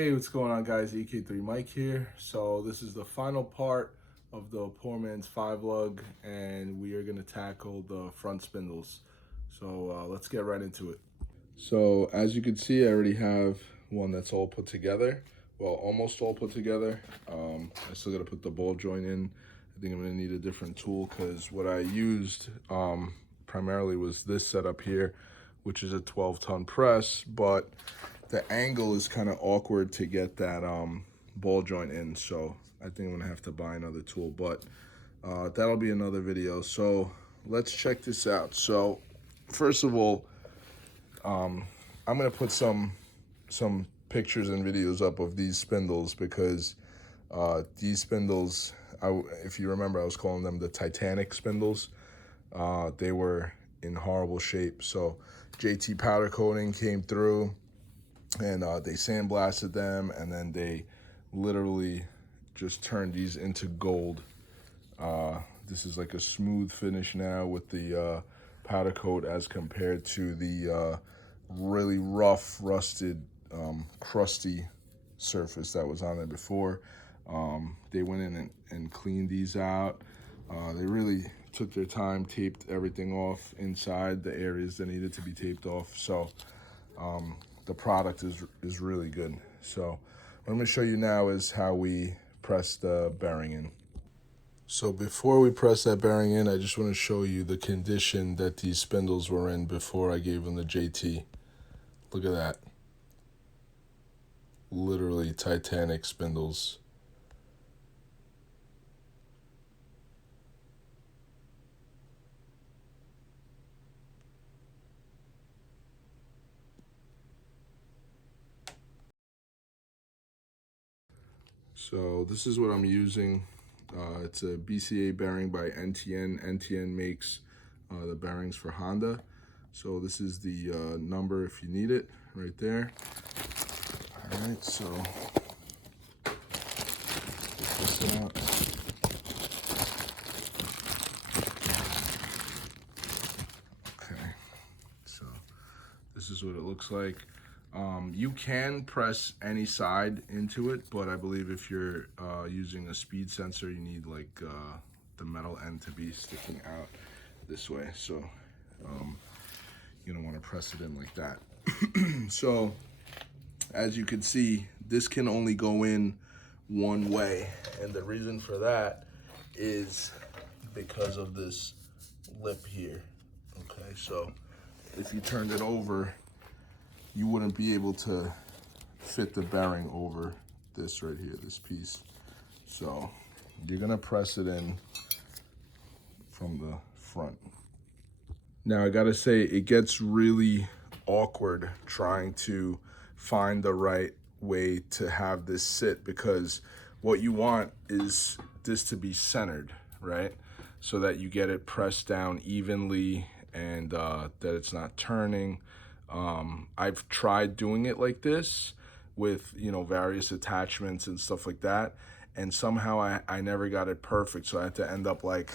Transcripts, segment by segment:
Hey, what's going on, guys? EK3 Mike here. So this is the final part of the poor man's 5 lug, and we are going to tackle the front spindles. So let's get right into it. So as you can see, I already have one that's all put together. Well, almost all put together. I still got to put the ball joint in. I think I'm going to need a different tool because what I used primarily was this setup here, which is a 12-ton press, but the angle is kind of awkward to get that ball joint in, so I think I'm gonna have to buy another tool, but that'll be another video. So let's check this out. So first of all, I'm gonna put some pictures and videos up of these spindles because these spindles, if you remember, I was calling them the Titanic spindles. They were in horrible shape, so JTPowdercoating came through and they sandblasted them, and then they literally just turned these into gold. This is like a smooth finish now with the powder coat as compared to the really rough, rusted, crusty surface that was on there before. They went in and cleaned these out. They really took their time, taped everything off inside the areas that needed to be taped off. So the product is really good. So what I'm going to show you now is how we press the bearing in. So before we press that bearing in, I just want to show you the condition that these spindles were in before I gave them the JT. Look at that. Literally Titanic spindles. So this is what I'm using. It's a BCA bearing by NTN. NTN makes the bearings for Honda. So this is the number if you need it, right there. All right, so check this out. Okay, so this is what it looks like. You can press any side into it, but I believe if you're using a speed sensor, you need like the metal end to be sticking out this way. So you don't want to press it in like that. So as you can see, this can only go in one way, and the reason for that is because of this lip here. Okay, so if you turned it over, you wouldn't be able to fit the bearing over this right here, this piece. So you're gonna press it in from the front. Now I gotta say, it gets really awkward trying to find the right way to have this sit, because what you want is this to be centered, right? So that you get it pressed down evenly and that it's not turning. I've tried doing it like this with, you know, various attachments and stuff like that, and somehow I never got it perfect, so I had to end up like,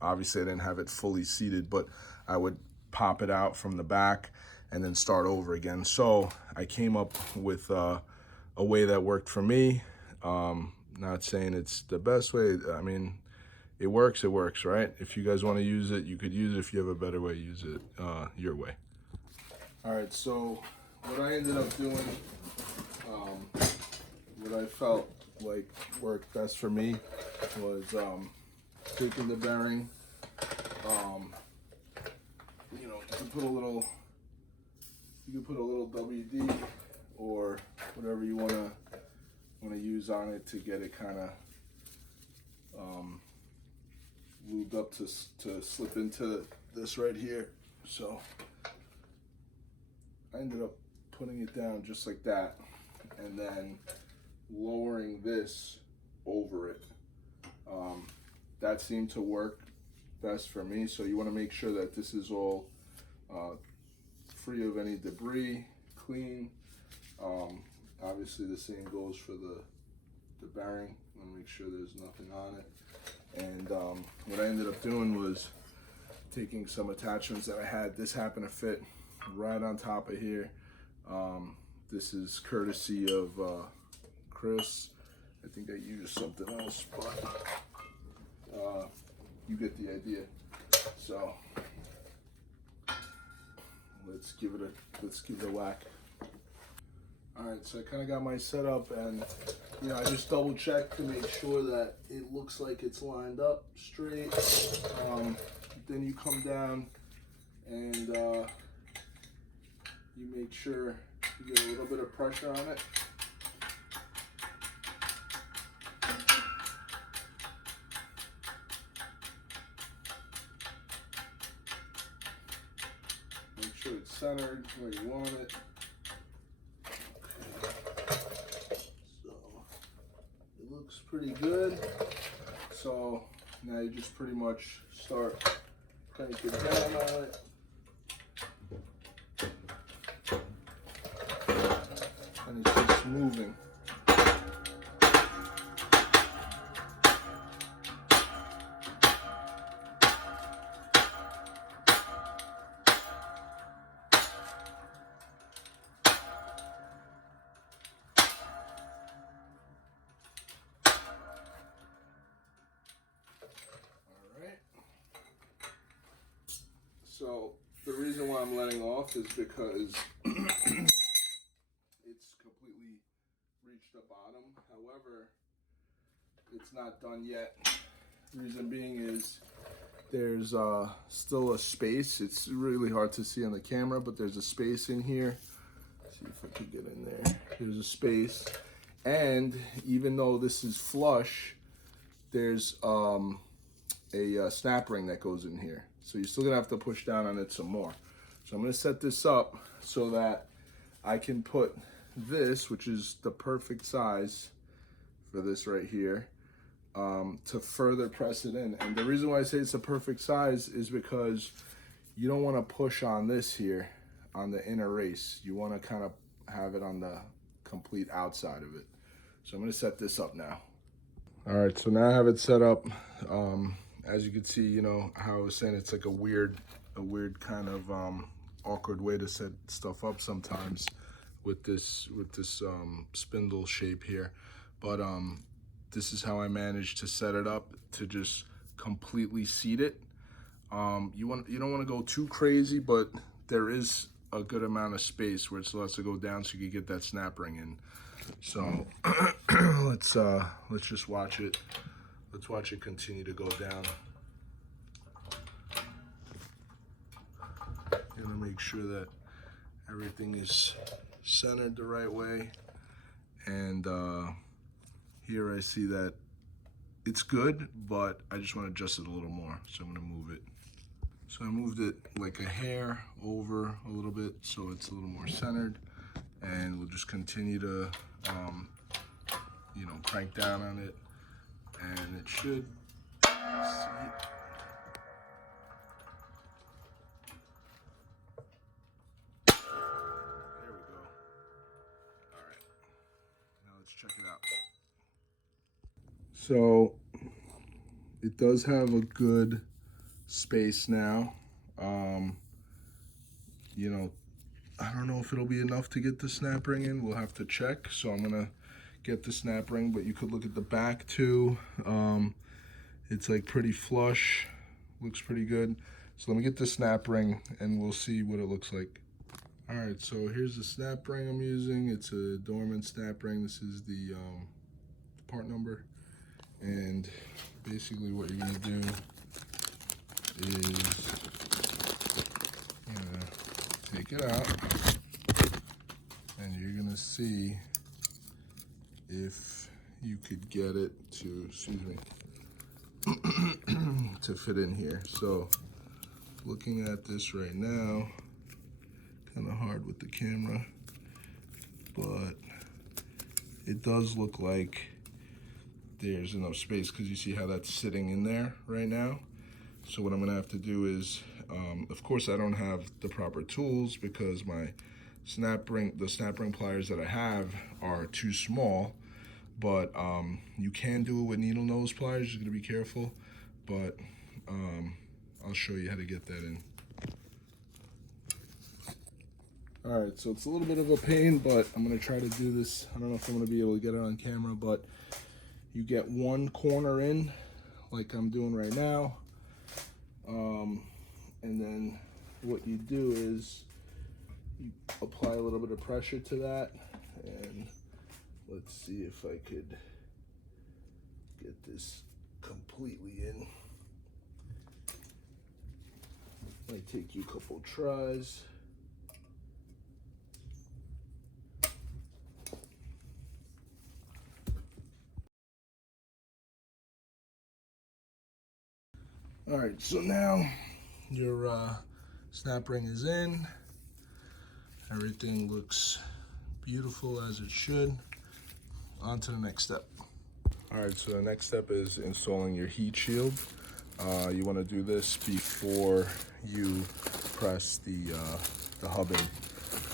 obviously I didn't have it fully seated, but I would pop it out from the back and then start over again. So I came up with a way that worked for me. Not saying it's the best way. I mean, it works, right? If you guys want to use it, you could use it. If you have a better way, use it your way. All right, so what I ended up doing, what I felt like worked best for me was taking the bearing. You know, you can put a little WD or whatever you want to use on it to get it kind of lubed up to slip into this right here. So I ended up putting it down just like that, and then lowering this over it. That seemed to work best for me. So you want to make sure that this is all free of any debris, clean. Obviously the same goes for the bearing. I want to make sure there's nothing on it. And what I ended up doing was taking some attachments that I had. This happened to fit right on top of here. This is courtesy of Chris. I think I used something else, but you get the idea. So let's give it a whack. All right, so I kind of got my setup, and I just double check to make sure that it looks like it's lined up straight. Then you come down and you make sure you get a little bit of pressure on it. Make sure it's centered where you want it. Looks pretty good. So now you just pretty much start cranking down on it. And it's just moving. So the reason why I'm letting off is because it's completely reached the bottom. However, it's not done yet. Reason being is there's still a space. It's really hard to see on the camera, but there's a space in here. Let's see if I can get in there. There's a space. And even though this is flush, there's a snap ring that goes in here. So you're still gonna have to push down on it some more. So I'm gonna set this up so that I can put this, which is the perfect size for this right here, to further press it in. And the reason why I say it's the perfect size is because you don't wanna push on this here, on the inner race. You wanna kind of have it on the complete outside of it. So I'm gonna set this up now. All right, so now I have it set up. As you can see, how I was saying, it's like a weird kind of awkward way to set stuff up sometimes with this spindle shape here. But this is how I managed to set it up to just completely seat it. You don't want to go too crazy, but there is a good amount of space where it still has to go down so you can get that snap ring in. So let's just watch it. Let's watch it continue to go down. I'm gonna make sure that everything is centered the right way. And here I see that it's good, but I just want to adjust it a little more. So I'm gonna move it. So I moved it like a hair over a little bit so it's a little more centered. And we'll just continue to, crank down on it. And it should seat. There we go. All right. Now let's check it out. So it does have a good space now. I don't know if it'll be enough to get the snap ring in. We'll have to check. So I'm gonna get the snap ring, but you could look at the back too. It's like pretty flush, looks pretty good. So let me get the snap ring and we'll see what it looks like. All right, so here's the snap ring I'm using. It's a Dorman snap ring. This is the part number. And basically what you're gonna do is take it out and you're gonna see if you could get it to, excuse me, to fit in here. So looking at this right now, kind of hard with the camera, but it does look like there's enough space because you see how that's sitting in there right now. So what I'm gonna have to do is, of course I don't have the proper tools because the snap ring pliers that I have are too small, but you can do it with needle nose pliers. You're gonna be careful, but I'll show you how to get that in. All right, so it's a little bit of a pain, but I'm gonna try to do this. I don't know if I'm gonna be able to get it on camera, but you get one corner in, like I'm doing right now. And then what you do is you apply a little bit of pressure to that, and let's see if I could get this completely in. Might take you a couple tries. All right, so now your snap ring is in. Everything looks beautiful as it should. On to the next step. All right, so the next step is installing your heat shield. You want to do this before you press the hub in.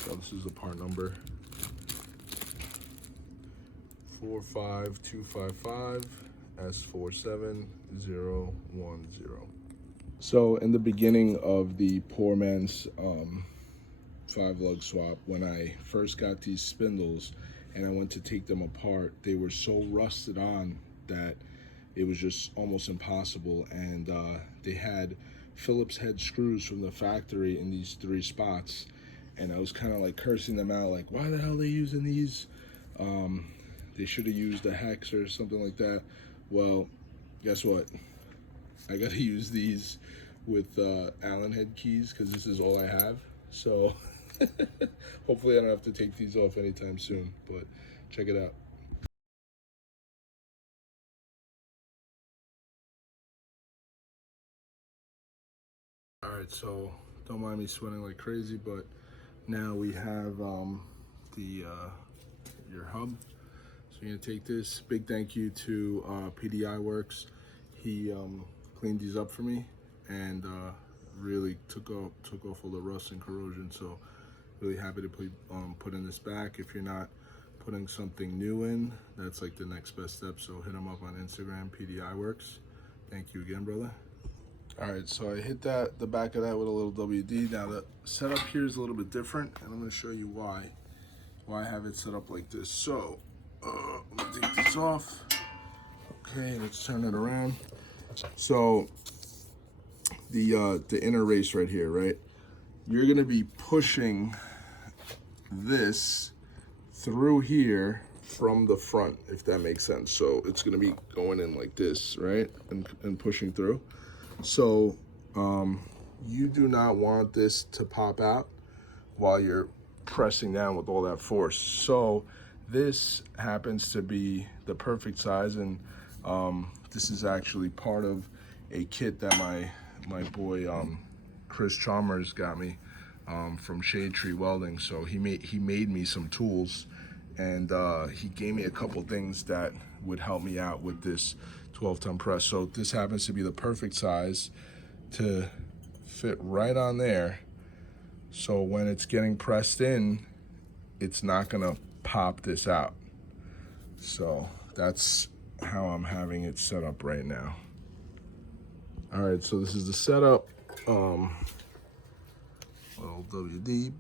So this is the part number 45255 S47010. So in the beginning of the poor man's 5-lug swap, when I first got these spindles and I went to take them apart, they were so rusted on that it was just almost impossible. And they had Phillips head screws from the factory in these 3 spots, and I was kind of like cursing them out, like, why the hell are they using these? They should have used a hex or something like that. Well, guess what? I got to use these with Allen head keys because this is all I have. So hopefully I don't have to take these off anytime soon, but check it out. All right, so don't mind me sweating like crazy, but now we have your hub. So you're gonna take this. Big thank you to PDI Works. He cleaned these up for me and really took off all the rust and corrosion. So really happy to put in this back. If you're not putting something new in, that's like the next best step. So hit him up on Instagram, PDI Works. Thank you again, brother. All right, so I hit the back of that with a little WD. Now the setup here is a little bit different, and I'm going to show you why I have it set up like this. So let me take this off. Okay, let's turn it around. So the inner race right here, right? You're going to be pushing this through here from the front, if that makes sense. So it's going to be going in like this, right? And pushing through. So you do not want this to pop out while you're pressing down with all that force. So this happens to be the perfect size, and this is actually part of a kit that my boy Chris Chalmers got me from Shade Tree Welding. So he made me some tools, and he gave me a couple things that would help me out with this 12-ton press. So this happens to be the perfect size to fit right on there. So when it's getting pressed in, it's not gonna pop this out. So that's how I'm having it set up right now. All right, so this is the setup. Little WD.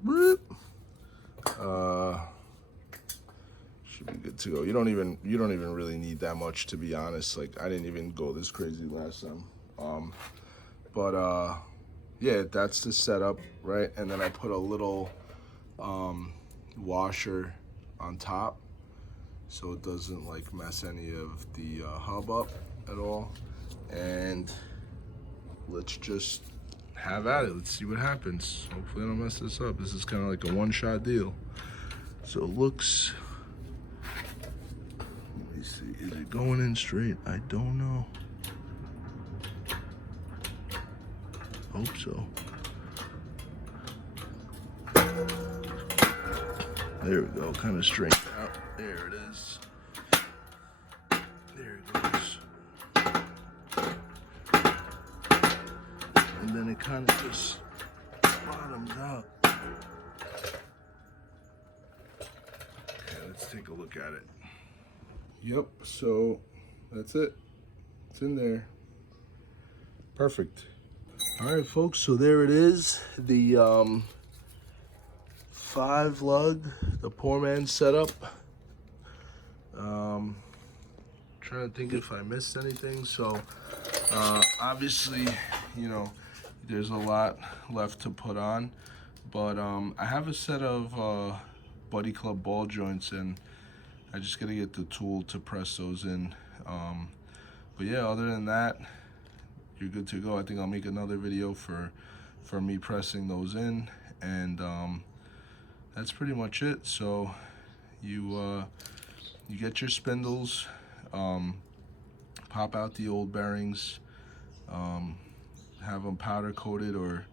Should be good to go. You don't even really need that much, to be honest. Like, I didn't even go this crazy last time. Yeah, that's the setup, right? And then I put a little washer on top so it doesn't like mess any of the hub up at all. And let's just have at it. Let's see what happens. Hopefully I don't mess this up. This is kind of like a one-shot deal. So it looks, let me see, is it going in straight? I don't know. Hope so. There we go, kind of straight out. There it is. There it goes. And then it kind of just bottoms out. Okay, let's take a look at it. Yep, so that's it. It's in there. Perfect. All right, folks, so there it is. The 5 lug, the poor man's setup. Trying to think if I missed anything. So obviously, you know, there's a lot left to put on, but I have a set of Buddy Club ball joints, and I just gotta get the tool to press those in. But yeah, other than that, you're good to go. I think I'll make another video for me pressing those in, and that's pretty much it. So you get your spindles, pop out the old bearings, have them powder coated or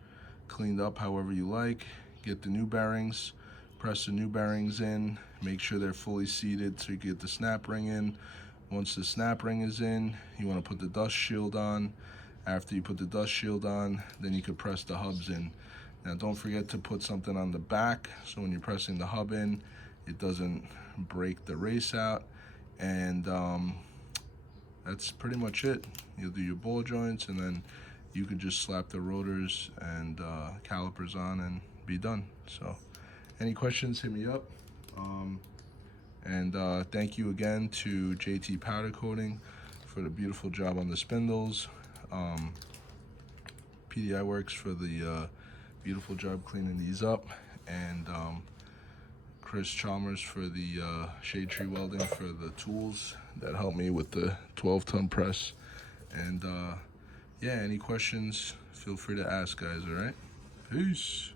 cleaned up however you like. Get the new bearings, press the new bearings in, make sure they're fully seated so you get the snap ring in. Once the snap ring is in, you want to put the dust shield on. After you put the dust shield on, then you could press the hubs in. Now don't forget to put something on the back so when you're pressing the hub in, it doesn't break the race out. And that's pretty much it. You'll do your ball joints, and then you could just slap the rotors and calipers on and be done. So any questions, hit me up. Thank you again to JTPowdercoating for the beautiful job on the spindles. PDI Works for the beautiful job cleaning these up, and Chris Chalmers for the shade tree welding for the tools that helped me with the 12-ton press. And yeah, any questions, feel free to ask, guys. All right, peace.